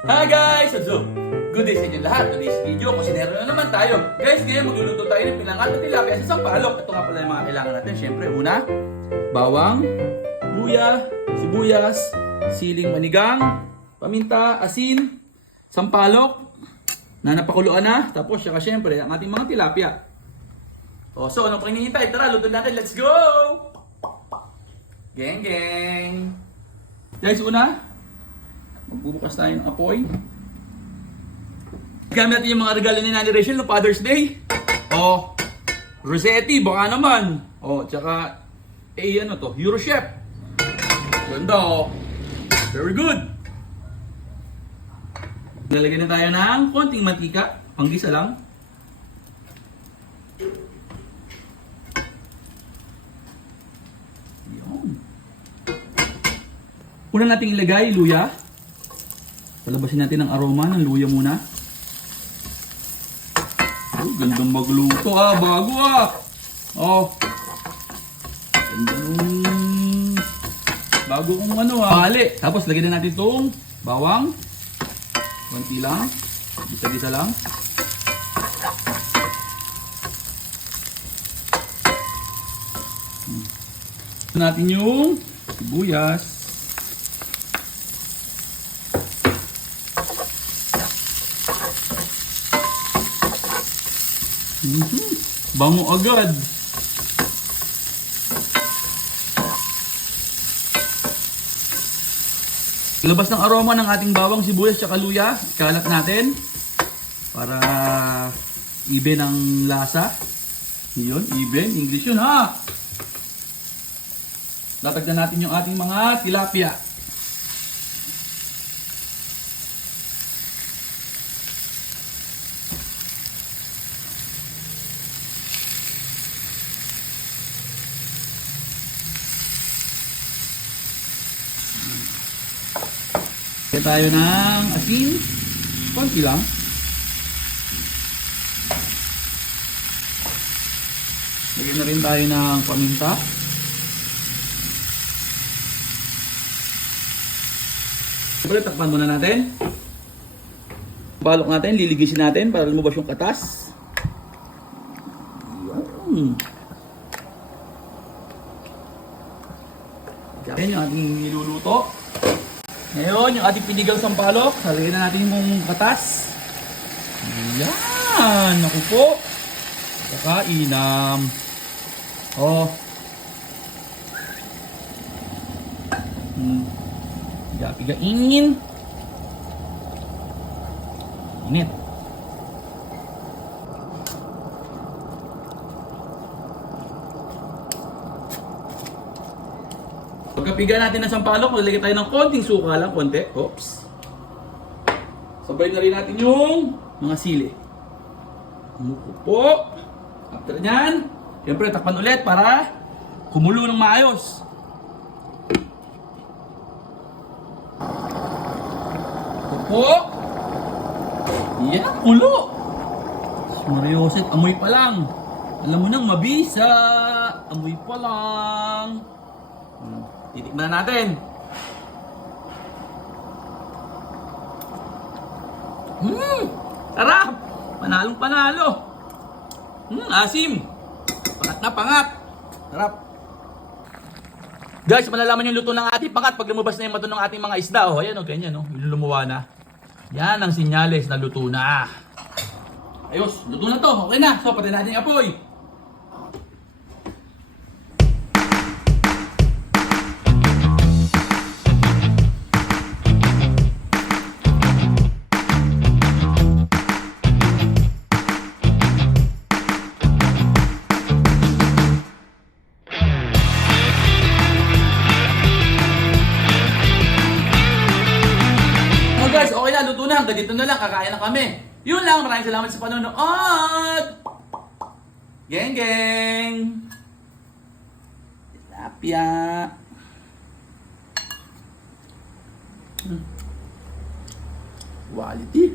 Hi guys! What's up? Good day sa inyo lahat. Today's video, kusinero na naman tayo. Guys, ngayon magluluto tayo ng pinangat at tilapia sa sampalok. Ito nga pala yung mga kailangan natin. Siyempre, una, bawang, luya, sibuyas, siling manigang, paminta, asin, sampalok, na napakuluan na. Tapos, saka siyempre, ang ating mga tilapia. O, so, anong pang hinihintay? Tara, luto natin. Let's go! Geng, geng! Guys, una, magbubukas tayo ng apoy. Gamit natin yung mga regalo ni Nanay Rachel no Father's Day. O, Rosetti, baka naman. O, tsaka, ano to, Eurochef. Ganda o. Very good. Lalagyan na tayo ng konting mantika. Panggisa lang. Yan. Una nating ilagay, luya. Palabasin natin ang aroma ng luya muna. Oh, gandang magluto bago Oh. Gandang bago kong mali. Tapos lagyan na natin itong bawang. Konti lang. Gisa-gisa lang. Natin yung sibuyas. Bango agad. Labas ng aroma ng ating bawang, sibuyas at luya. Ikalat natin para even ang lasa. Yun, even. English yun ha. Latagyan natin yung ating mga tilapia. Lagyan tayo ng asin. Konti lang. Lagyan na rin tayo ng paminta. Siyempre, takpan muna natin. Balok natin, liligisin natin para lumabas yung katas. Yan yung ating niluluto. Ngayon, yung ating pinigang sampalok, lalagyan na natin yung katas. Yan! Naku po! Kakainam. Oh. Piga-pigain. Init. Pagkapiga natin ng sampalok, lalagyan tayo ng konting suka lang, konti. Oops. Sabay na rin natin yung mga sili. Muko po. After nyan, siyempre takpan ulit para kumulo ng maayos. Po. Yan, kulo. Marioset, amoy pa lang. Alam mo nang mabisa. Amoy pa lang. Titikman na natin. Sarap! Panalong panalo. Asim. Pangat na pangat. Sarap. Guys, malalaman yung luto ng ating pangat pag lumabas na yung mato ng ating mga isda. Oh, ayan, ganyan, yung lumuwa na. Yan ang sinyales na luto na. Ayos, luto na to. Okay na. So, pati natin yung apoy. Guys, okay na, luto na. Hanggang dito na lang, kakain na kami. Yun lang, maraming salamat sa panonood. Geng, geng. Tilapia. Quality.